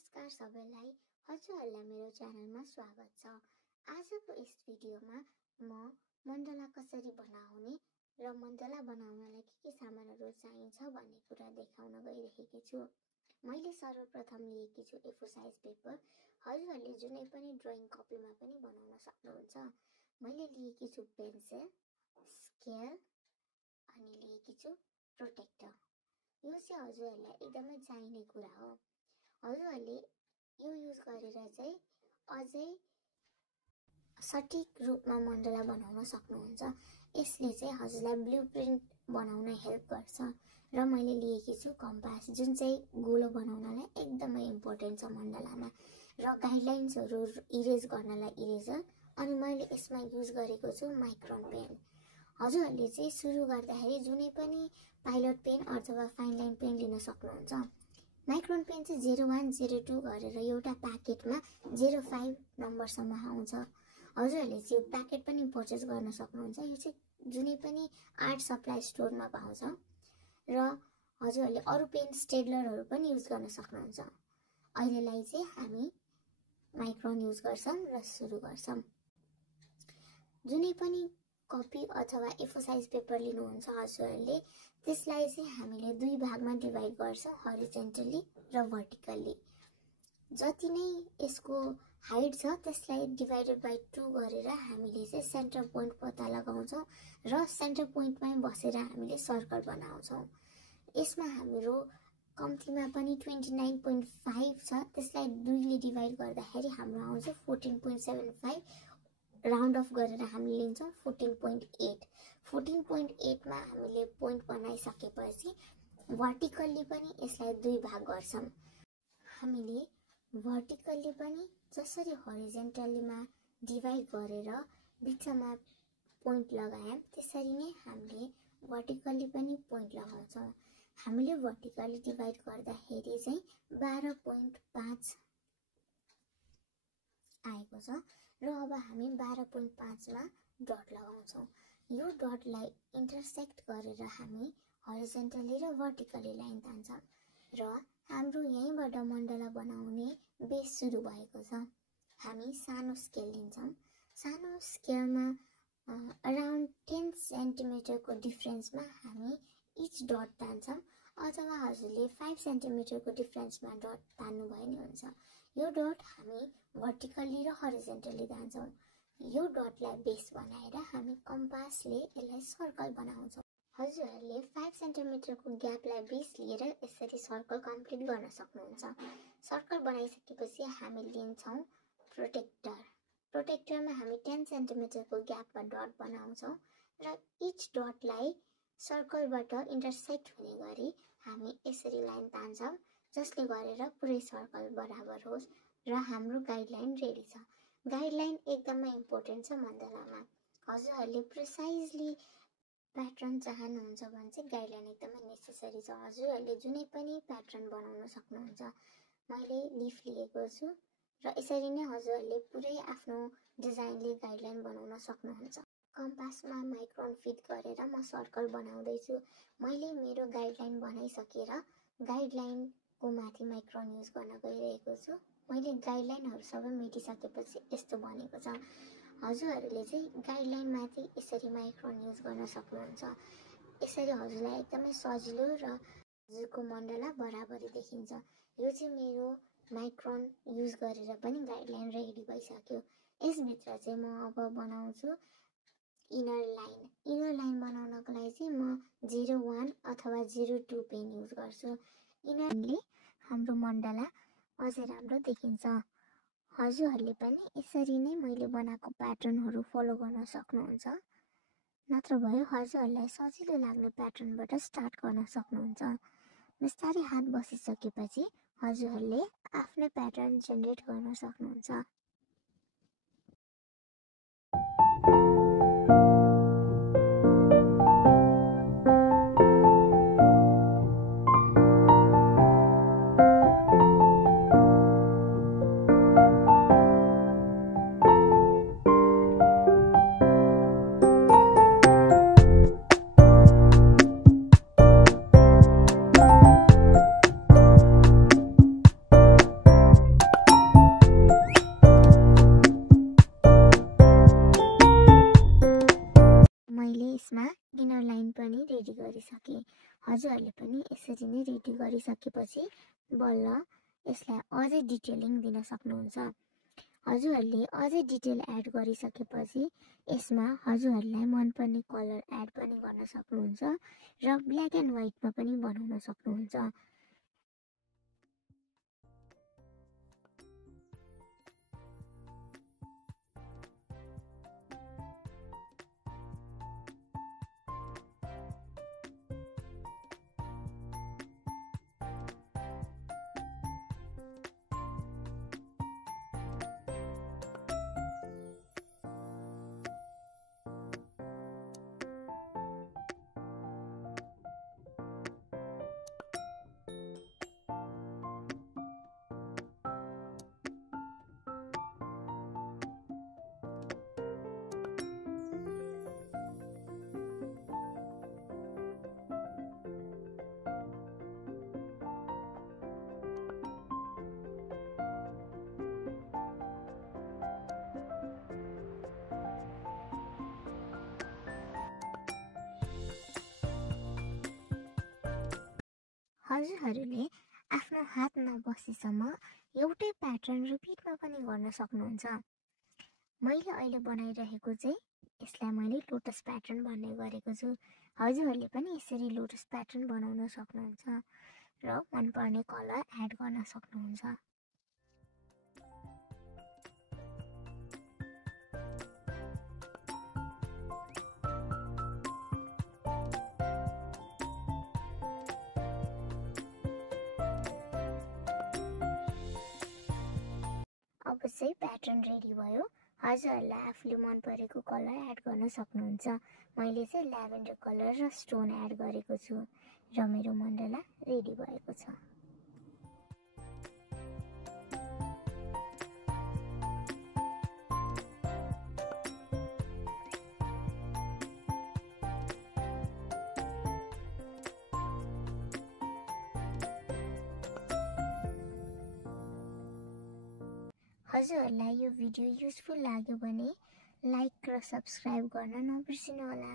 नमस्कार सबैलाई, हजुरहरूलाई मेरो च्यानलमा स्वागत छ। आजको यस भिडियोमा म मण्डला कसरी बनाउने र मण्डला बनाउनलाई के सामानहरू चाहिन्छ भन्ने कुरा देखाउन गइरहेकी छु। मैले सर्वप्रथम लिएकी छु A4 साइज पेपर। हजुरहरूले जुनै पनि ड्रइङ कपीमा पनि बनाउन सक्नुहुन्छ। मैले लिएकी छु पेन्सिल, स्केल अनि लिएकी छु प्रोटेक्टर। यो चाहिँ हजुरहरूलाई एकदमै चाहिने कुरा हो। हजुरहरूले यो युज गरेर चाहिँ अझै सठिक रूपमा मण्डला बनाउन सक्नुहुन्छ। यसले चाहिँ हजुरलाई ब्लुप्रिन्ट बनाउन हेल्प गर्छ। र मैले लिएकी छु कम्पास, जुन चाहिँ गोलो बनाउनलाई एकदमै इम्पोर्टेन्ट छ मण्डलामा, र गाइडलाइन्सहरू इरेज गर्नलाई इरेजर, अनि मैले यसमा युज गरेको छु माइक्रोन पेन। हजुरहरूले चाहिँ सुरु गर्दाखेरि जुनै पनि पाइलट पेन अथवा फाइन लाइन पेन लिन सक्नुहुन्छ। माइक्रोन पेन चाहिँ 01, 02 गरेर एउटा प्याकेटमा 05 नम्बरसम्म आउँछ। हजुरहरूले चाहिँ यो प्याकेट पनि पर्चेस गर्न सक्नुहुन्छ। यो चाहिँ जुनै पनि आर्ट सप्लाई स्टोरमा पाउँछ र हजुरहरूले अरू पेन स्टेडलरहरू पनि युज गर्न सक्नुहुन्छ। अहिलेलाई चाहिँ हामी माइक्रोन युज गर्छौँ र सुरु गर्छौँ। जुनै पनि कपी अथवा A4 साइज पेपर लिनुहुन्छ हजुरहरूले, त्यसलाई चाहिँ हामीले दुई भागमा डिभाइड गर्छौँ, हरिजेन्टली र भर्टिकल्ली। जति नै यसको हाइट छ त्यसलाई डिभाइडेड बाई 2 गरेर हामीले चाहिँ सेन्टर पोइन्ट पत्ता लगाउँछौँ र सेन्टर पोइन्टमै बसेर हामीले सर्कल बनाउँछौँ। यसमा हाम्रो कम्तीमा पनि 29.5 छ, त्यसलाई 2 ले डिभाइड गर्दाखेरि हाम्रो आउँछ 14.75। राउन्ड अफ गरेर हामीले लिन्छौँ 14.8। 14.8 मा हामीले पोइन्ट बनाइसकेपछि भर्टिकल्ली पनि यसलाई दुई भाग गर्छौँ। हामीले भर्टिकल्ली पनि जसरी हरिजेन्टल्लीमा डिभाइड गरेर बिचमा पोइन्ट लगायौँ, त्यसरी नै हामीले भर्टिकल्ली पनि पोइन्ट लगाउँछौँ। हामीले भर्टिकल्ली डिभाइड गर्दाखेरि चाहिँ 12.5 आएको छ र अब हामी 12.5 मा डट लगाउँछौँ। यो डटलाई इन्टरसेक्ट गरेर हामी हरिजेन्टली र भर्टिकली लाइन तान्छौँ र हाम्रो यहीँबाट मण्डला बनाउने बेस सुरु भएको छ। हामी सानो स्केल लिन्छौँ। सानो स्केलमा अराउन्ड 10 सेन्टिमिटरको डिफ्रेन्समा हामी इच डट तान्छौँ, अथवा हजुरले 5 सेन्टिमिटरको डिफ्रेन्समा डट तान्नु भयो नि हुन्छ। यो डट हामी भर्टिकल्ली र हरिजेन्टली तान्छौँ। यो डटलाई बेस बनाएर हामी कम्पासले यसलाई सर्कल बनाउँछौँ। हजुरहरूले 5 सेन्टिमिटरको ग्यापलाई बेस लिएर यसरी सर्कल कम्प्लिट गर्न सक्नुहुन्छ। सर्कल बनाइसकेपछि हामी लिन्छौँ प्रोटेक्टर। प्रोटेक्टरमा हामी 10 सेन्टिमिटरको ग्यापमा डट बनाउँछौँ र इच डटलाई सर्कलबाट इन्टरसेक्ट हुने गरी हामी यसरी लाइन तान्छौँ, जसले गरेर पुरै सर्कल बराबर होस् र हाम्रो गाइडलाइन रेडी छ। गाइडलाइन एकदमै इम्पोर्टेन्ट छ मण्डलामा। हजुरहरूले प्रिसाइजली प्याटर्न चाहनुहुन्छ भने चाहिँ गाइडलाइन एकदमै नेसेसरी छ। हजुरहरूले जुनै पनि प्याटर्न बनाउन सक्नुहुन्छ। मैले लिफ लिएको छु र यसरी नै हजुरहरूले पुरै आफ्नो डिजाइनले गाइडलाइन बनाउन सक्नुहुन्छ। कम्पासमा माइक्रोन फिट गरेर म सर्कल बनाउँदैछु। मैले मेरो गाइडलाइन बनाइसकेर गाइडलाइनको माथि माइक्रोन युज गर्न गइरहेको छु। मैले गाइडलाइनहरू सबै मेटिसकेपछि यस्तो बनेको छ। हजुरहरूले चाहिँ गाइडलाइनमाथि यसरी माइक्रोन युज गर्न सक्नुहुन्छ। यसरी हजुरलाई एकदमै सजिलो र हजुरको मण्डला बराबरी देखिन्छ। यो चाहिँ मेरो माइक्रोन युज गरेर पनि गाइडलाइन रेडी भइसक्यो। यसभित्र चाहिँ म अब बनाउँछु इनर लाइन। इनर लाइन बनाउनको लागि चाहिँ म 01 अथवा 02 पेन युज गर्छु। इनरले हाम्रो मण्डला अझै राम्रो देखिन्छ। हजुरहरूले पनि यसरी नै मैले बनाएको प्याटर्नहरू फलो गर्न सक्नुहुन्छ। नत्र भए हजुरहरूलाई सजिलो लाग्ने प्याटर्नबाट स्टार्ट गर्न सक्नुहुन्छ। बिस्तारै हात बसिसकेपछि हजुरहरूले आफ्नै प्याटर्न जेनेरेट गर्न सक्नुहुन्छ। हजुरहरूले पनि यसरी नै रेडी गरिसकेपछि बल्ल यसलाई अझै डिटेलिङ दिन सक्नुहुन्छ। हजुरहरूले अझै डिटेल एड गरिसकेपछि यसमा हजुरहरूलाई मनपर्ने कलर एड पनि गर्न सक्नुहुन्छ र ब्ल्याक एन्ड व्हाइटमा पनि बनाउन सक्नुहुन्छ। हजुरहरूले आफ्नो हात नबसेसम्म एउटै प्याटर्न रिपिटमा पनि गर्न सक्नुहुन्छ। मैले अहिले बनाइरहेको चाहिँ यसलाई मैले लोटस प्याटर्न भन्ने गरेको छु। हजुरहरूले पनि यसरी लोटस प्याटर्न बनाउन सक्नुहुन्छ र मनपर्ने कलर एड गर्न सक्नुहुन्छ। अब चाहिँ प्याटर्न रेडी भयो। हजुरहरूलाई आफूले मन परेको कलर एड गर्न सक्नुहुन्छ। मैले चाहिँ ल्याभेन्डर कलर र स्टोन एड गरेको छु र मेरो मण्डला रेडी भएको छ। हजुरहरूलाई यो भिडियो युजफुल लाग्यो भने लाइक र सब्स्क्राइब गर्न नबिर्सिनु होला।